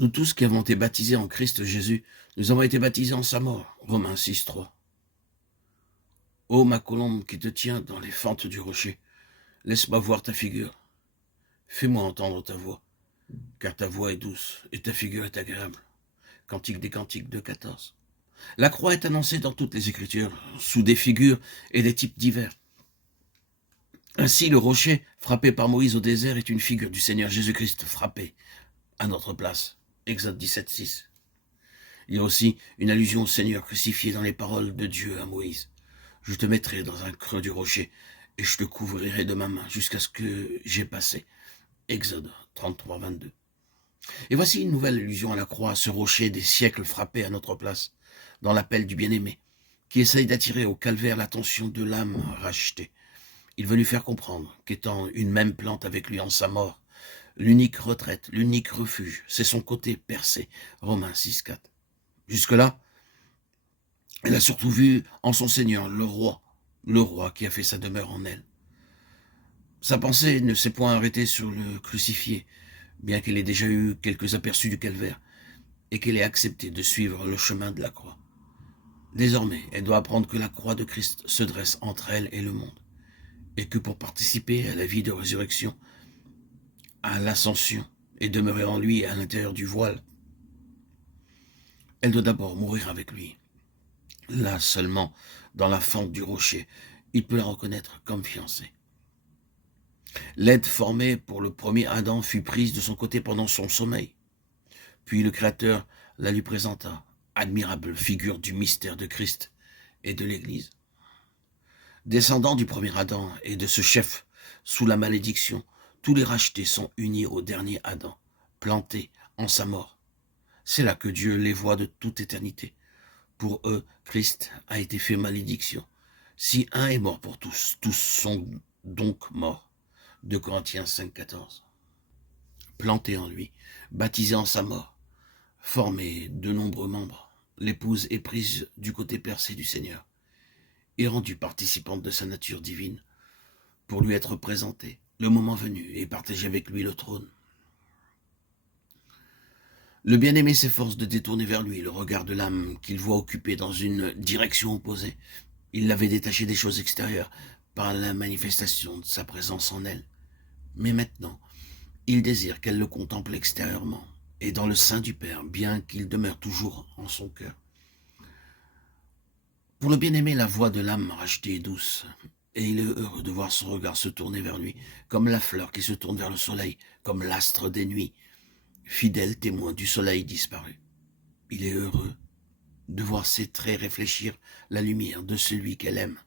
Nous tous qui avons été baptisés en Christ Jésus, nous avons été baptisés en sa mort. Romains 6, 3. Ô ma colombe qui te tient dans les fentes du rocher, laisse-moi voir ta figure. Fais-moi entendre ta voix, car ta voix est douce et ta figure est agréable. Cantique des Cantiques 2,14. La croix est annoncée dans toutes les Écritures, sous des figures et des types divers. Ainsi, le rocher frappé par Moïse au désert est une figure du Seigneur Jésus-Christ frappé à notre place. Exode 17, 6. Il y a aussi une allusion au Seigneur crucifié dans les paroles de Dieu à Moïse. Je te mettrai dans un creux du rocher et je te couvrirai de ma main jusqu'à ce que j'aie passé. Exode 33, 22. Et voici une nouvelle allusion à la croix, ce rocher des siècles frappé à notre place, dans l'appel du bien-aimé, qui essaye d'attirer au calvaire l'attention de l'âme rachetée. Il veut lui faire comprendre qu'étant une même plante avec lui en sa mort, l'unique retraite, l'unique refuge, c'est son côté percé. Romains 6, 4. Jusque-là, elle a surtout vu en son Seigneur le roi qui a fait sa demeure en elle. Sa pensée ne s'est point arrêtée sur le crucifié, bien qu'elle ait déjà eu quelques aperçus du calvaire, et qu'elle ait accepté de suivre le chemin de la croix. Désormais, elle doit apprendre que la croix de Christ se dresse entre elle et le monde, et que pour participer à la vie de résurrection, à l'ascension, et demeurer en lui à l'intérieur du voile, elle doit d'abord mourir avec lui. Là seulement, dans la fente du rocher, il peut la reconnaître comme fiancée. L'aide formée pour le premier Adam fut prise de son côté pendant son sommeil. Puis le Créateur la lui présenta, admirable figure du mystère de Christ et de l'Église. Descendant du premier Adam et de ce chef sous la malédiction, tous les rachetés sont unis au dernier Adam, plantés en sa mort. C'est là que Dieu les voit de toute éternité. Pour eux, Christ a été fait malédiction. Si un est mort pour tous, tous sont donc morts. 2 Corinthiens 5, 14. Planté en lui, baptisé en sa mort, formé de nombreux membres, l'épouse est prise du côté percé du Seigneur et rendue participante de sa nature divine pour lui être présentée, le moment venu, et partager avec lui le trône. Le bien-aimé s'efforce de détourner vers lui le regard de l'âme qu'il voit occupée dans une direction opposée. Il l'avait détachée des choses extérieures par la manifestation de sa présence en elle. Mais maintenant, il désire qu'elle le contemple extérieurement et dans le sein du Père, bien qu'il demeure toujours en son cœur. Pour le bien-aimé, la voix de l'âme rachetée est douce, et il est heureux de voir son regard se tourner vers lui, comme la fleur qui se tourne vers le soleil, comme l'astre des nuits, fidèle témoin du soleil disparu. Il est heureux de voir ses traits réfléchir la lumière de celui qu'elle aime.